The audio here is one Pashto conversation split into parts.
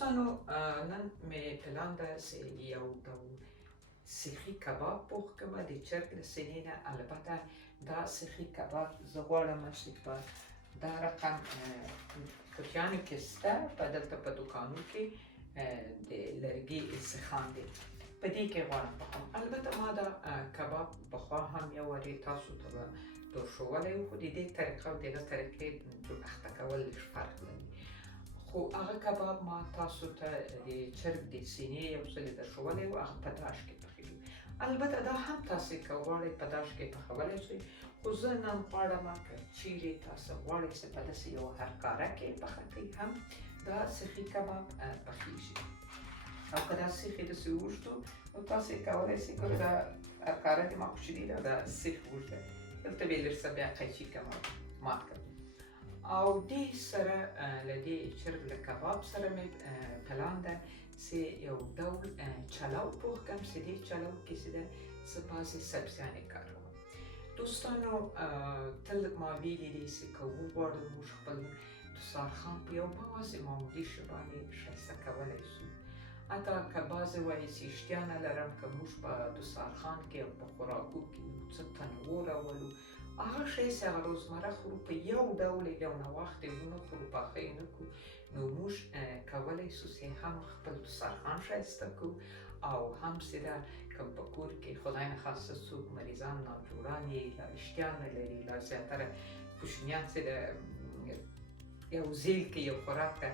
دوستانو نن مې پلان ده چې یو ډول سیخي کباب پوخ کړم د چرګ د سینې نه. البته دا سیخي کباب زه غواړم چې په دا رقم کوچیانو کې شته، په دلته په دوکانو کې د لرګي سیخان دي، په دې کې غواړم پخوم. البته ما دا کباب پخوا هم یو وارې تاسو ته به درښولی و، خو د دې طریقه او دغه طریقې جوړ اخته کول لږ فرق لري. خو هغه کباب ما تاسو ته د چرګ د سینې یو ځل درښولی و، هغه په داش کې پخېږي. البته دا هم تاسې که غواړئ په داش کې پخولی شئ، خو زه نن غواړم که چیرې تاسو غواړئ چې په داسې یو هرکاره کې پخه کړئ هم دا سیخي کباب پخېږي. او که دا سیخ یې داسې اوږد و، نو تاسې کولی شئ که دا هرکاره دې ما کوچني ده، دا سیخ اوږد دی، دلته به یې لږ څه بیا قیچي کړم او مات کړم. او دې سره له دې چرګ له کباب سره مې پلان ده چې یو ډول چلو پوخ کړم، چې دې چلو کې چې ده زه بعضې سبزیانې کاروم. دوستانو تل ما ویلي دي چې که وغواړو موږ خپل دسترخوان په یو بعضې معمولي شي باندې ښایسته کولی شو. حتی که بعضې وایي چې اشتیا نه لرم که موږ په دسترخوان کې او په خوراکو کې څه تنوع راولو، هغه شی چې هغه روزمره خورو په یو ډول یو ناوخته ونه خورو، پاخه یې نه کړو، نو موږ کولی شو چې هم خپل دسترخوان ښایسته کړو او هم چې ده که په کور کې خدای نخواسته څوک مریضان ناجوړان یې لا اشتیا نه لري، لا زیاتره کوچنیان چې ده یو ځیل کې یو خوراک ده،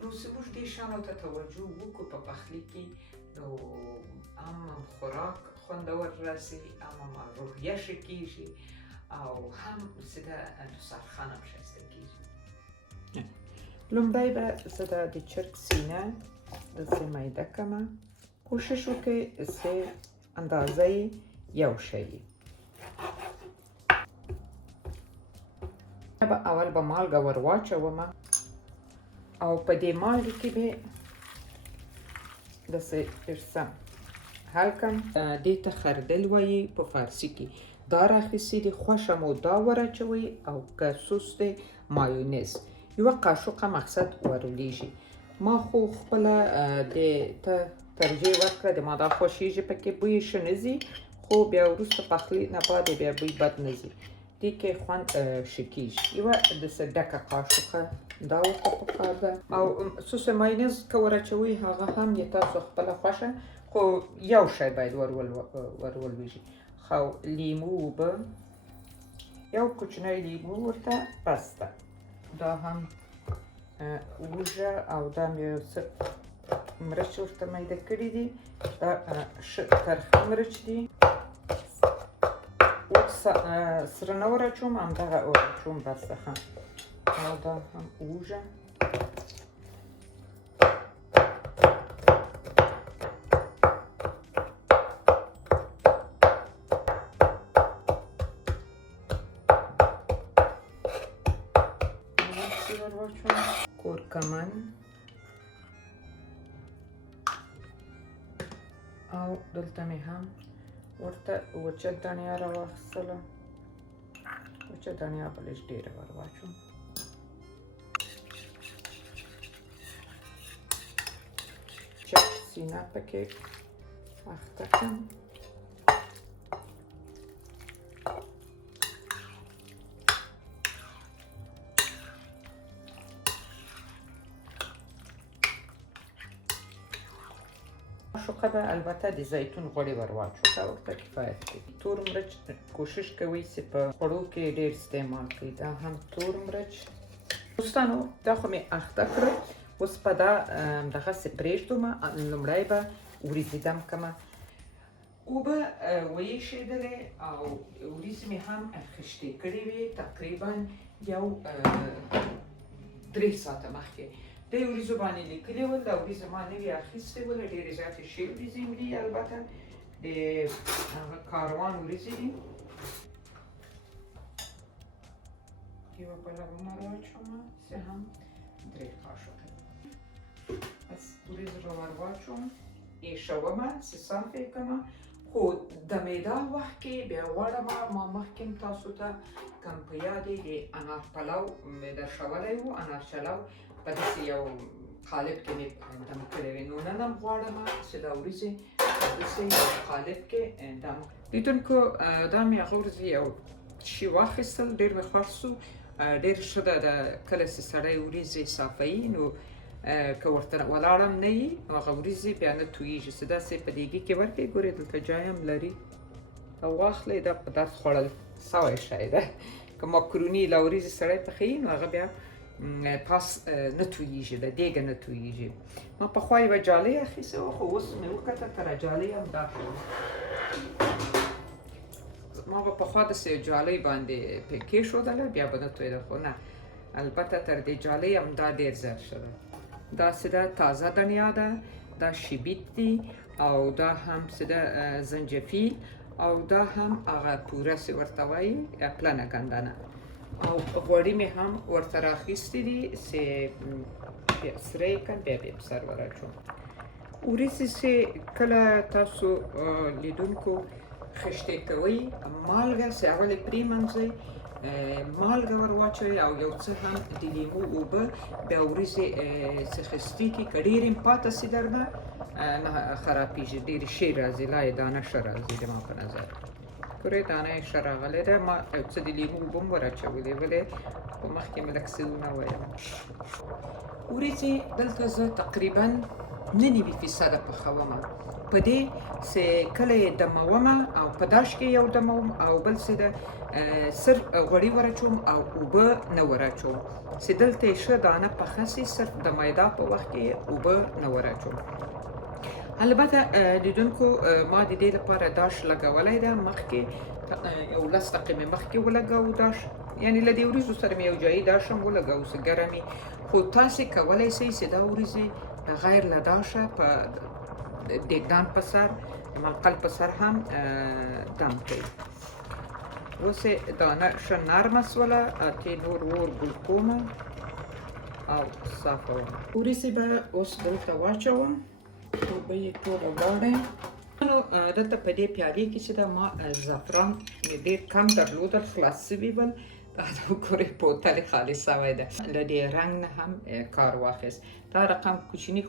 نو چې موږ دې شیانو ته توجه وکړو په پخلي کې، نو هم خوراک خوندور راځي، هم روحیه ښه کېږي او هم چې ده دسترخوان هم ښایسته کېږي. لومړی به زه د چرګ سینه داسې میده کړمه. کوشش وکړئ چې اندازه یې یو شی وي. اول به مالګه ور واچومه او په دې مالګې کې به داسې ډېر څه حل کړم. دې ته خردل وایي په فارسي کې. دا راخیستې دي، خوښه مو دا ور اچوئ او که سوس دی مایونیز یوه قاشقه مقصد ورولېږي. ما خو خپله دې ته ترجیح ورکړه، د ما دا خوښېږي، پکې بوی ښه نه ځي، خو بیا وروسته پخلي نه بعد بیا بوی بد نه ځي، دې کې خوند ښه کېږي. یوه داسې ډکه قاشقه دا ورته پکار ده. او سوس مایونیز که ور اچوئ هغه هم یې تاسو خپله خوښه، خو یو شی باید ورولوېږي. او لیمو اوبه، یو کوچنی لیمو ورته بس ده. دا هم وږه او دا مې یو څه مرچ ورته میده کړي دي، دا ښه ترخه مرچ دي. اوس سره نه ور اچوم، همدغه ور اچوم بس ده. او دا هم وږه. کورکمن او دلته مې هم ورته وچه دڼیا راواخیستله. وچه دڼیا به لږ ډېره ور واچوم. چرګ سینه پکې اخته کړم. قاشقه به البته د زیتون غوړي ور واچوه، ورته کفایت کوي. تور مرچ کوشش کوئ چې په خوړو کې ډېر استعمال کړئ. دا هم تور مرچ. دوستانو دا خو مې اخته کړه، اوس په دا دغسې پرېږدمه. لومړی به وریځې دم کړمه. اوبه ویېښېدلې او وریځې مې هم خشتې کړې وې، تقریبا یو 3 ساعته مخکې. د وریځو باندې لیکلي ول، دا وریځې ما نه وي اخیستې ول، ډېرې زیاتې ښې وریځې دي، البته د هغه کاروان وریځې دي. یوه بله به ما راواچومه، چې هم 3 قاشقه. بس وریځې به ور واچوم، ایښومه چې صاف یې کړمه. خو د میده وخت کې بیا غواړم، ما مخکې تاسو ته کوم په یاد دی د انار پلو مې درښولی و، انار چلو، په داسې یو قالب کې مې دم کړی وي. نو نن هم غواړم چې دا وریجې په داسې یو قالب کې دم. لیدونکو دا مې هغه ورځې یو شي واخیستل، ډېر مې خوښ شو. ډېر ښه ده کله چې سړی وریجې صافوي نو که ورته ولاړ هم نه وي نو هغه وریجې بیا نه تویېږي. څه داسې په دیګي کې ورکړئ. ګورئ دلته جای هم لري او واخلئ. دا په درد خوړل سوی شی ده. که ماکروني له وریجې سړی پخوي نو هغه بیا پاس نه تویېږي، له دیګه نه تویېږي. ما پخوا یوه جالۍ اخیستې وه خو اوس مې وکتل تره جالۍ هم دا کړم. ما به پخوا داسې جالۍ باندې پرې کېښودله بیا به نه تویېده، خو نه، البته تر دې جالۍ هم دا ډېر زر ښه ده. داسې ده تازه دنیا ده، دا شبیت دي او دا هم څه ده زنجفیل او دا هم هغه پوره چې ورته وایي پلنه ګندنه او غوړي مې هم ورته راخیستي دي چې سره یې کړم بیا به په سر وراچوم. وریځې چې کله تاسو لیدونکو خشتې کوئ، مالګه چې اول یې پرېمنځئ، مالګه ور واچوئ او یو څه هم د لیمو اوبه، بیا وریځې چې خستې کړي، که ډېرې هم پاته شي درنه نه خرابېږي، ډېرې ښې راځي، لا یې دانه ښه راځي زما په نظر. ګورئ دانه یې ښه راغلی ده. ما یو څه د لیمو اوبه هم ور اچولې ولې خو مخکې مې لږ څه ونه ویل. وریځې دلته زه تقریبا 99% پخوم. په دې چې کله یې دمومه او په داش کې یو دموم او بل څه ده صرف غوړي ور اچوم او اوبه نه ور اچوم چې دلته یې ښه دانه پخه شي، صرف د میدا په وخت کې اوبه نه ور اچوم. البته لیدونکو ما د دې لپاره داش لګولی ده، مخکې یو 10 دقیقې مې مخکې ولګاوه داش، یعنې له دې وریځو سره مې یو جایي داش هم ولګاوه چې ګرمې. خو تاسې کولی شئ چې دا وریځې غیر له داشه په دیګدان په سر، منقل په سر هم دم کړئ. اوس یې دانه ښه نرمه شوله، اتې نور ور ګل کومه او صافوم. وریځې به اوس دلته واچوم، اوبه یې ټوله ولاړې. نو دلته په دې پیالې کې چې ده ما زعفران مې ډېر کم درلودل، خلاص شوي ول. دا د وګورئ بوتل یې خالي شوی ده، له دې رنګ نه هم کار واخیست. دا رقم کوچني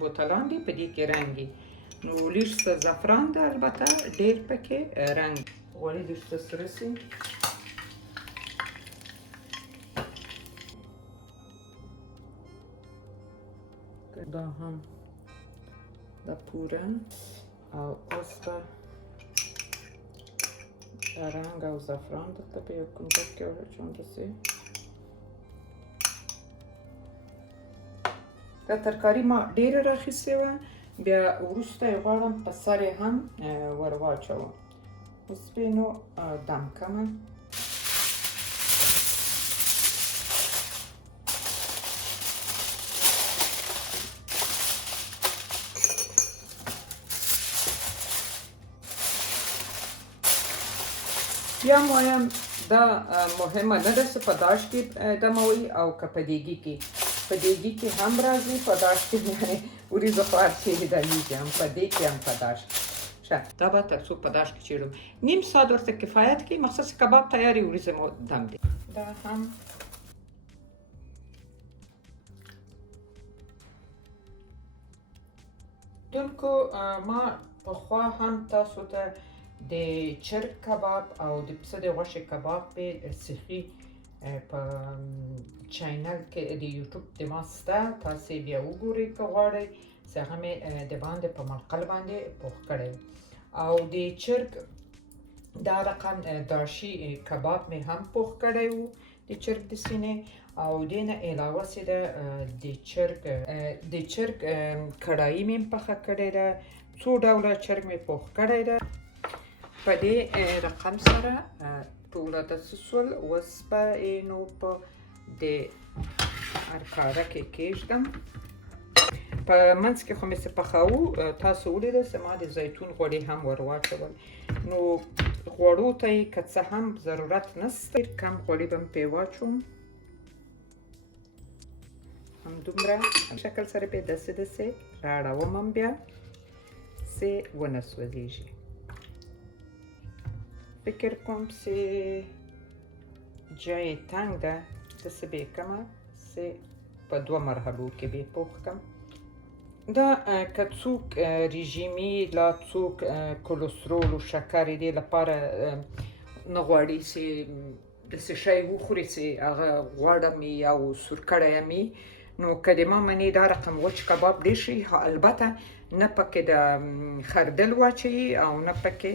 بوتلان دي، په دې کې رنګ دي. نو لږ څه زعفران ده، البته ډېر پکې رنګ. غوړي لږ څه سره شي. دا هم دا پوره او اوس به رنګ او زعفران دلته په یو کنجک کې واچوم داسې. دا ترکاري ما ډېره راخیستې وه، بیا وروسته یې غواړم په سر یې هم ور واچوم. اوس به یې نو دم کړمه. بیا هم وایم دا مهمه نه ده چې په داش کې دموئ او که په دیګي کې. په دیګي کې هم راځي، په داش کې وریځو خو هر شی دمیږي، هم په دیګ کې هم په داش. ښه دا به تر څو په داش کې چیړم. نیم ساعت ورته کفایت کوي، مقصد چې کباب تیار وي، وریځې مو دم دي. دا هم دونکو ما پخوا هم تاسو ته د چرګ کباب او د پسه د غوښې کباب په سیخي په چینل کې د یوټیوب د ما شته، تاسې بیا وګورئ که غواړئ. چې هغه مې د باندې په منقل باندې پوخ کړی او د چرګ دا رقم داشي کباب مې هم پوخ کړی و د چرګ د سینې. او دې نه علاوه چې ده د چرګ کړایي مې پخه کړې ده، څو ډوله چرګ مې پوخ کړی ده. په دې رقم سره ټوله داسې شول. اوس به یې نو په د هرکاره کې کېږدم. په منځ کې خو مې څه پخاوو، تاسو ولیدل چې ما د زیتون غوړي هم ور واچول. نو غوړو ته یې که څه هم ضرورت نشته، کم غوړي به م پرې واچوم، همدومره شکل سره به داسې داسې راړوم هم بیا چې ونه سوځېږي. فکر کوم چې جای تنګ ده، داسې به یې کړمه چې په 2 مرحلو کې به پوخ کړم. دا که څوک رژیمي لا څوک کلسترول او شکر دې لپاره نه غواړي چې داسې شی وخوري چې هغه غوړه مې او سور کړی مې، نو که د ما منې دا رقم وچ کباب دی شي، البته نه پکې د خردل واچوي او نه پکې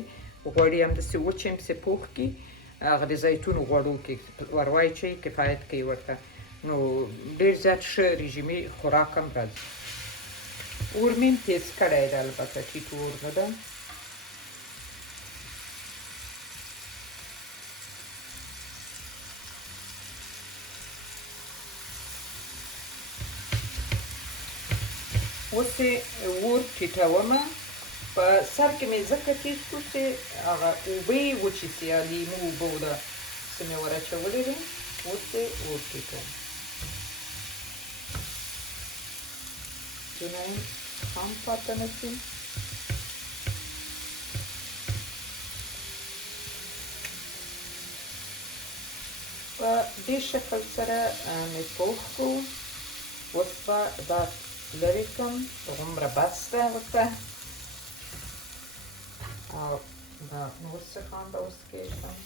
غوړي همداسې وچ یې پسې پوخ کړي، هغه د زیتون غوړو کې ور واچوي، کفایت کوي ورته، نو ډېر زیات ښه رژیمي خوراک هم راځي. اور مې هم تیز کړی دی، البته ټیټ اور نه ده. اوس یې اور ټیټومه، په سر کې مې ځکه تیز کړو چې هغه اوبه یې وچې سي، یا لیمو اوبه څه مې ور اچولې دي. اوس یې اور ټیټوم، دونه یې هم پاته نه شي. په دې شکل سره مې پوخ کړو. اوس به دا لرې کړم، هغومره بس ده ورته، او دا نور څه به اوس کېږدم.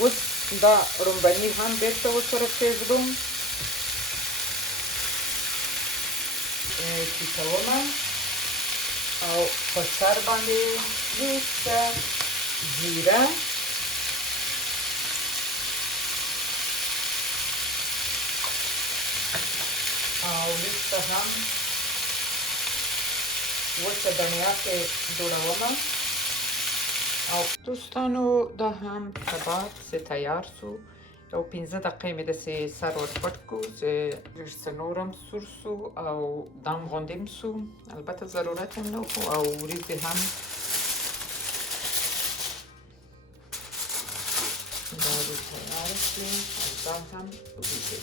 اوس دا رومبني هم بېرته ورسره کېږدم، ټیټومه، او په سر باندې لږه زیره او لږه هم وچه دڼیا کې جوړومه. او دوستانو دا هم کباب چې تیار سو، یو 15 دقیقې مې داسې سر ور پټ کړو چې لږ څه نور هم سور سو او دم غوندې هم سو، البته ضرورت هم نه و، او وریځې هم دا دې تیاره شوې او دا هم وریځې.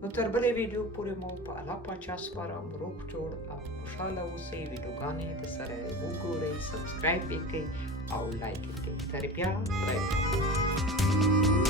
نو تر بلې ویډیو پورې مو په الله پاچا سپارم، روغ جوړ او خوشحاله اوسئ. ویډیوګانې درسره وګورئ، سبسکرایب یې کړئ او لایک یې کړئ. تر بیا، خدای پاک.